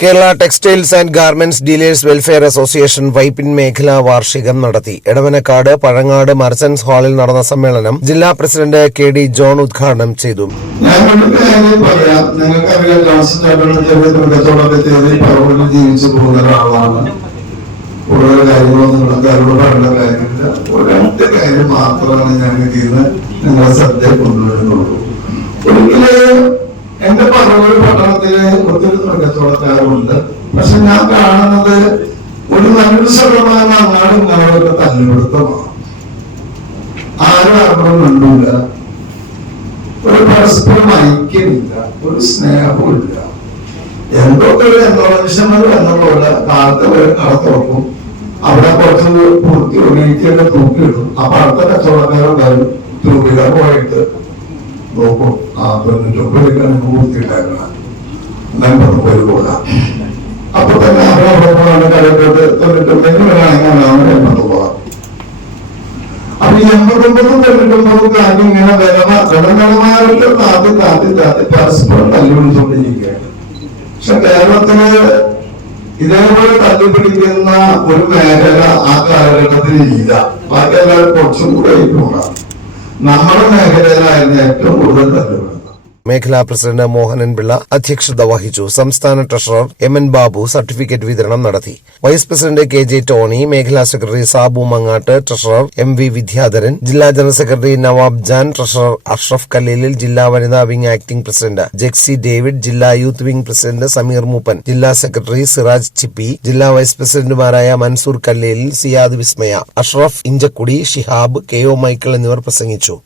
Kerala textiles and garments dealers welfare association Vypin മേഖലാ വാർഷികം നടത്തി. എടവനക്കാട് പഴങ്ങാട് മർച്ചൻസ് ഹാളിൽ നടന്ന സമ്മേളനം ജില്ലാ പ്രസിഡന്റ് കെ ഡി ജോൺ ഉദ്ഘാടനം ചെയ്തു. ഞാൻ ഒരു കാര്യം പറയാം. നിങ്ങൾക്കറിയാം ജോൺസൺ ചേട്ടനും ചെറിയ മൃഗത്തോടൊക്കെ ജീവിച്ചു പോകുന്ന ഒരാളാണ്. കൂടുതൽ കാര്യങ്ങളൊന്നും നിങ്ങൾക്ക് അവരോട് പറയേണ്ട കാര്യമില്ല. ഒരൊറ്റ കാര്യം മാത്രമാണ് ഞാൻ ഇതിന്ന് നിങ്ങളെ ശ്രദ്ധ കൊണ്ടുവരുന്നുള്ളൂ ഒരിക്കൽ മൃഗത്തോടക്കാരുണ്ട് പക്ഷെ ഞാൻ കാണുന്നത് ഒരു നല്ല ശതമാനം അങ്ങാടും ഇങ്ങോട്ടൊക്കെ തല്ലുപിടുത്തമാണ് ആരും അവിടെ കണ്ടൂല ഒരു പരസ്പരം ഐക്യമില്ല. ഒരു സ്നേഹമില്ല എന്തൊക്കെ ഒരു വിഷമത എന്നുള്ള കാലത്ത് വരെ കട തുറക്കും അവിടെ കുറച്ച് പൂർത്തി ഒഴുകിയൊക്കെ തൂക്കിയിടും. അപ്പൊ അടുത്ത കച്ചവടക്കാരുണ്ടാവും ടൂ വീലർ പോയിട്ട് നോക്കും. ആ തൊണ്ണൂറ്റൊമ്പതിലേക്കാണ് പൂർത്തിയിട്ടാക്കണം. നമ്പർ അപ്പൊ തന്നെ പോകാണ്ട് കടയിലോട്ട് തൊണ്ണൂറ്റൊമ്പതിന് അപ്പൊ ഈ എൺപത്തൊമ്പതും കാര്യം ഇങ്ങനെ വിലമ വിലനിലവാരത്തിൽ താത്തി താത്തി താത്തി പരസ്പരം പക്ഷെ ഇതേപോലെ തല്ലുപിടിക്കുന്ന ഒരു മേഖല ആ കാലഘട്ടത്തിൽ ഇല്ല. ബാക്കി എല്ലാവരും കുറച്ചും കൂടെ ഇട്ടുണ്ടാകും നമ്മുടെ മേഖലയിലായിരുന്നു ഏറ്റവും കൂടുതൽ തല്ലുപിടുത്തം മേഖലാ പ്രസിഡന്റ് മോഹനൻ പിള്ള അധ്യക്ഷത വഹിച്ചു. സംസ്ഥാന treasurer M N Babu certificate വിതരണം നടത്തി. Vice president K J Tony മേഖലാ secretary Sabu Mangatt treasurer M V Vidyadharan ജില്ലാ general secretary Nawab Jan treasurer Ashraf Kalleelil ജില്ലാ വനിതാ wing acting president Jexy David ജില്ലാ youth wing president Sameer Mooppan ജില്ലാ secretary Siraj ചിപ്പി ജില്ലാ vice പ്രസിഡന്റുമാരായ Mansoor Kallelil Siyad Vismaya Ashraf Inchakkudi Shihab K O Michael എന്നിവർ പ്രസംഗിച്ചു.